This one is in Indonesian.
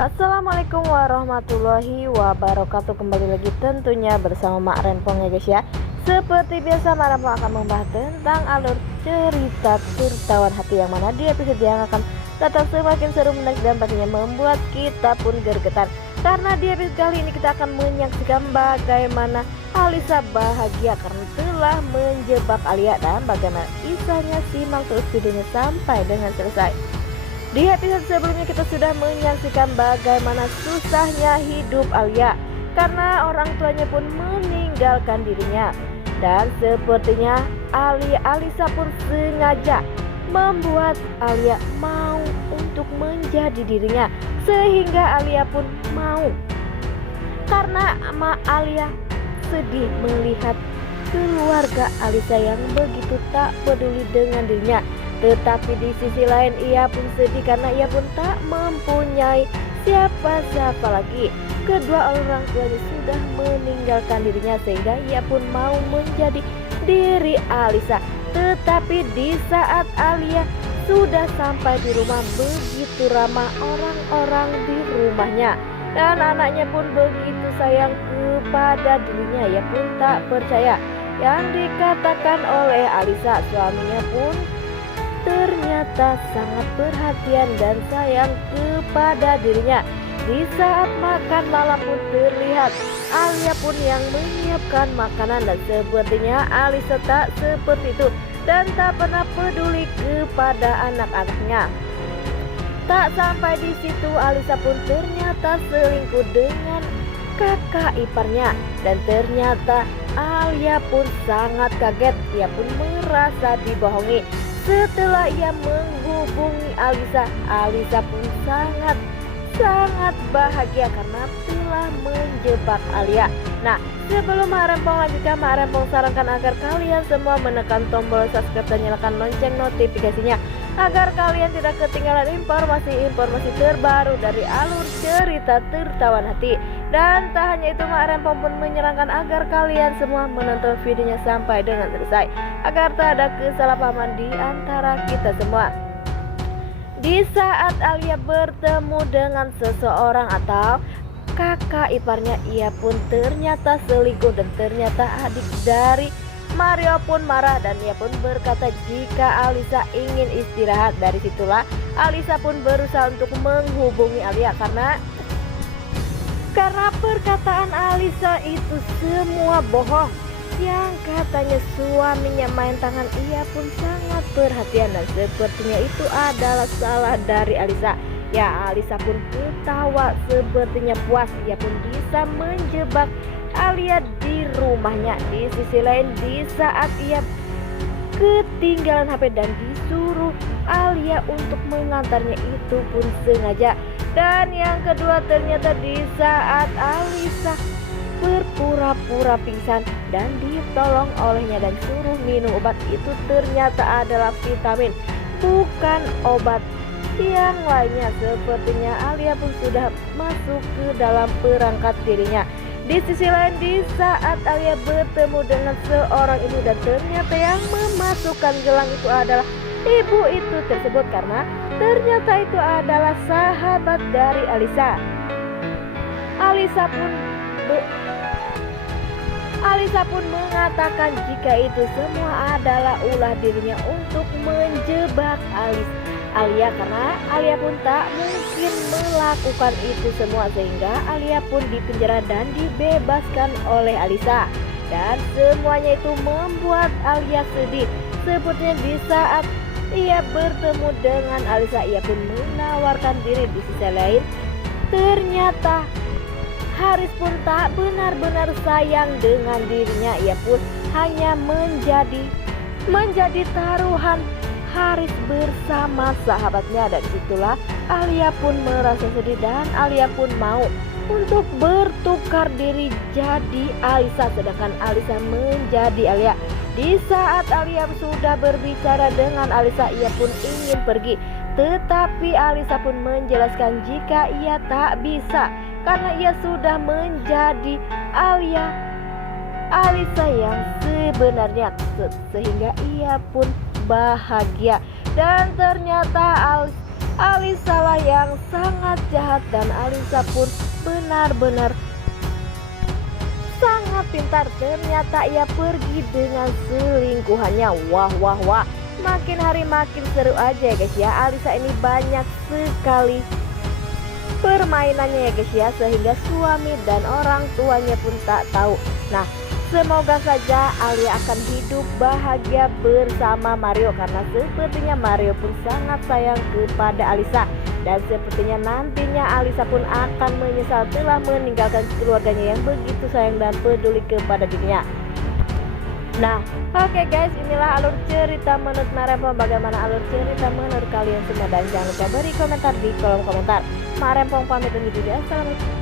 Assalamualaikum warahmatullahi wabarakatuh. Kembali lagi tentunya bersama Mak Renpong ya guys ya. Seperti biasa Mak Renpong akan membahas tentang alur cerita tertawan hati, yang mana di episode yang akan datang semakin seru, menarik dan pastinya membuat kita pun gergetan. Karena di episode kali ini kita akan menyaksikan bagaimana Alisa bahagia karena telah menjebak Alia, dan bagaimana kisahnya. Simak terus videonya sampai dengan selesai. Di episode sebelumnya kita sudah menyaksikan bagaimana susahnya hidup Alia karena orang tuanya pun meninggalkan dirinya. Dan sepertinya Alisa pun sengaja membuat Alia mau untuk menjadi dirinya, sehingga Alia pun mau. Karena Alia sedih melihat keluarga Alisa yang begitu tak peduli dengan dirinya. Tetapi di sisi lain ia pun sedih karena ia pun tak mempunyai siapa-siapa lagi. Kedua orang tuanya sudah meninggalkan dirinya, sehingga ia pun mau menjadi diri Alisa. Tetapi di saat Alia sudah sampai di rumah, begitu ramah orang-orang di rumahnya, dan anaknya pun begitu sayang kepada dirinya. Ia pun tak percaya yang dikatakan oleh Alisa. Suaminya pun ternyata sangat perhatian dan sayang kepada dirinya. Di saat makan malam pun terlihat Alia pun yang menyiapkan makanan, dan sepertinya Alisa tak seperti itu dan tak pernah peduli kepada anak-anaknya. Tak sampai di situ, Alisa pun ternyata selingkuh dengan kakak iparnya, dan ternyata Alia pun sangat kaget. Ia pun merasa dibohongi. Setelah ia menghubungi Alisa pun sangat bahagia karena telah menjebak Alia. Nah, sebelum Mak Renpong lanjutkan, Mak Renpong sarankan agar kalian semua menekan tombol subscribe dan nyalakan lonceng notifikasinya, agar kalian tidak ketinggalan informasi-informasi terbaru dari alur cerita tertawan hati. Dan tak hanya itu, Mak Renpong pun menyarankan agar kalian semua menonton videonya sampai dengan selesai, agar tak ada kesalahpahaman di antara kita semua. Di saat Alia bertemu dengan seseorang atau kakak iparnya, ia pun ternyata selingkuh, dan ternyata adik dari Mario pun marah, dan ia pun berkata jika Alisa ingin istirahat. Dari situlah Alisa pun berusaha untuk menghubungi Alia karena perkataan Alisa itu semua bohong. Yang katanya suaminya main tangan, ia pun sangat perhatian, dan sepertinya itu adalah salah dari Alisa. Ya, Alisa pun ketawa sepertinya puas. Ia pun bisa menjebak Alia di rumahnya. Di sisi lain, di saat ia ketinggalan HP dan disuruh Alia untuk mengantarnya, itu pun sengaja. Dan yang kedua, ternyata di saat Alisa berpura-pura pingsan dan ditolong olehnya dan suruh minum obat, itu ternyata adalah vitamin, bukan obat yang lainnya. Sepertinya Alia pun sudah masuk ke dalam perangkat dirinya. Di sisi lain, di saat Alia bertemu dengan seorang ibu, dan ternyata yang memasukkan gelang itu adalah ibu itu tersebut, karena ternyata itu adalah sahabat dari Alisa. Alisa pun mengatakan jika itu semua adalah ulah dirinya untuk menjebak Alia, karena Alia pun tak mungkin melakukan itu semua, sehingga Alia pun dipenjara dan dibebaskan oleh Alisa. Dan semuanya itu membuat Alia sedih. Sepertinya di saat ia bertemu dengan Alisa, ia pun menawarkan diri. Di sisi lain, ternyata Haris pun tak benar-benar sayang dengan dirinya. Ia pun hanya menjadi taruhan Haris bersama sahabatnya. Dan disitulah Alia pun merasa sedih, dan Alia pun mau untuk bertukar diri jadi Alisa, sedangkan Alisa menjadi Alia. Di saat Alia sudah berbicara dengan Alisa, ia pun ingin pergi, tetapi Alisa pun menjelaskan jika ia tak bisa karena ia sudah menjadi Alisa yang sebenarnya, sehingga ia pun bahagia. Dan ternyata Alisa lah yang sangat jahat dan Alisa pun benar-benar sangat pintar. Ternyata ia pergi dengan selingkuhannya. Wah wah wah, makin hari makin seru aja ya guys ya. Alisa ini banyak sekali permainannya ya guys ya, sehingga suami dan orang tuanya pun tak tahu. Nah, semoga saja Alia akan hidup bahagia bersama Mario, karena sepertinya Mario pun sangat sayang kepada Alisa. Dan sepertinya nantinya Alisa pun akan menyesal telah meninggalkan keluarganya yang begitu sayang dan peduli kepada dirinya. Nah, oke guys, inilah alur cerita menurut Marempong. Bagaimana alur cerita menurut kalian semua? Dan jangan lupa beri komentar di kolom komentar. Marempong pamit undur diri. Assalamualaikum.